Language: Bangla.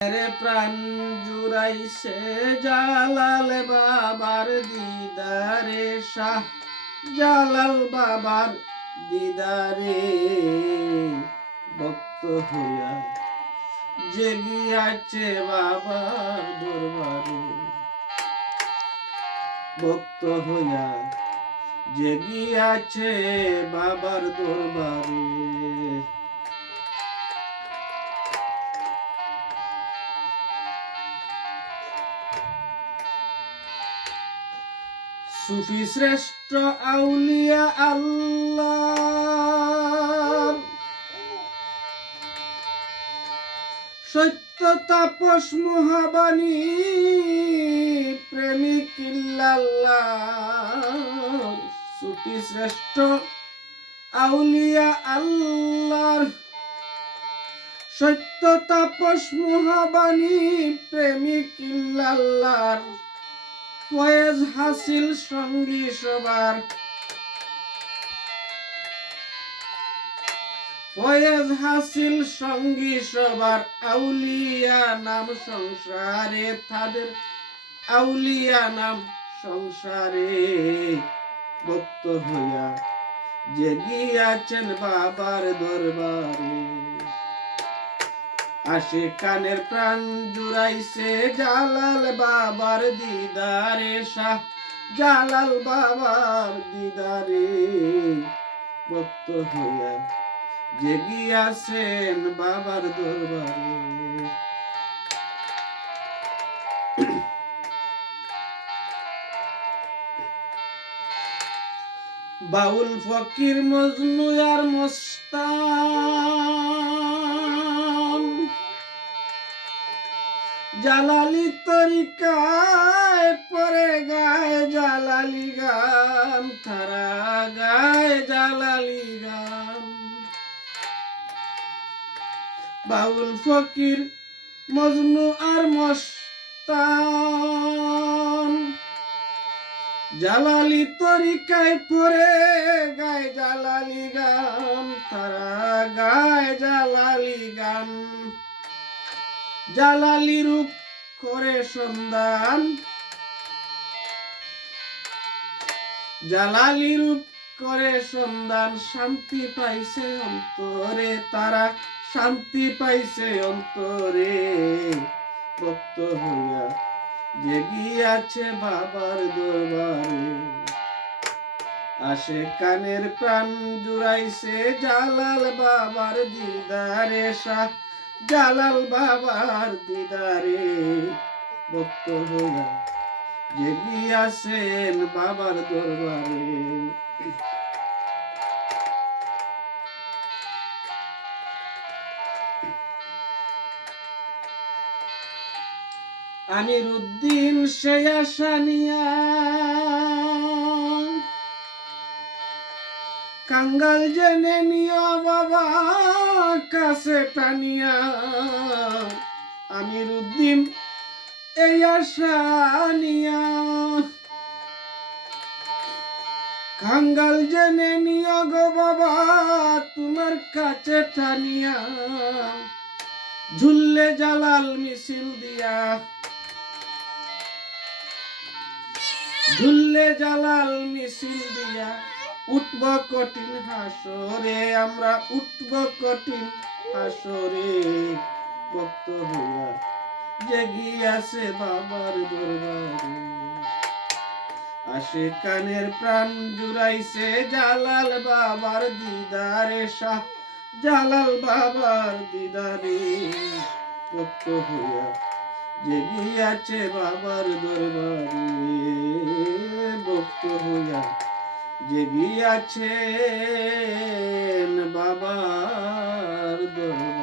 রে প্রাণ জুড়াইছে জালাল বাবার দিদারে শাহ জালাল বাবার দিদারে ভক্ত হইয়া জেগিয়াছে বাবার দরবারে ভক্ত হইয়া জেগিয়াছে বাবার দরবারে সুফি শ্রেষ্ঠ আউলিয়া আল্লাহ সত্য তাপস মহাবাণী প্রেমিক ইল্লাল্লাহ সুফি শ্রেষ্ঠ আউলিয়া আল্লাহ সত্য তাপস মহাবাণী প্রেমিক ইল্লাল্লাহ ফয়েজ হাসিল সঙ্গী সবার ফয়েজ হাসিল সঙ্গী সবার আউলিয়া নাম সংসারে তাদের আউলিয়া নাম সংসারে ভক্ত হইয়া জেগিয়াছেন বাবার দরবারে আশিকানের প্রাণ জুড়াইছে জালাল বাবার দিদারে শাহ জালাল বাবার দিদারে ভক্ত হইয়া জেগিয়াছেন বাবার দরবারে বাউল ফকির মজনু আর মস্তান জালালি তরিকায় পরে গায় জালালি গান তারা গায় জালালি গান বাউল ফকির মজনু আর মস্তান জালালি তরিকায় পরে গায় জালালি গান তারা গায় জালালি গান জালালি রূপ করে সন্ধান জালালি রূপ করে সন্ধান শান্তি পাইছে অন্তরে তারা শান্তি পাইছে অন্তরে ভক্ত হইয়া জেগিয়াছে বাবার দরবারে আশিকানের প্রাণ জুড়াইছে জালাল বাবার দিদারে শাহ জালাল বাবার দিদারে ভক্ত হইয়া জেগিয়াছেন বাবার দরবারে আমিরুদ্দিন সে আশা নিয়া কাঙ্গাল জেনে নিও বাবা কাছে টানিয়া আমিরুদ্দিন এই আশা নিয়া কাঙ্গাল জেনে নিও গো বাবা তোমার কাছে টানিয়া ঝুললে জালাল মিছিল দিয়া ঝুললে জালাল মিছিল দিয়া উঠব কঠিন হাসরে আমরা উঠব কঠিন হাসরে ভক্ত হইয়া জেগিয়াছে বাবার দরবারে আশিকানের প্রাণ জুড়াইছে জালাল বাবার দিদারে শাহ জালাল বাবার দিদারে ভক্ত হইয়া জেগিয়াছে বাবার দরবারে ভক্ত হইয়া জেগিয়াছেন বাবার দরবারে।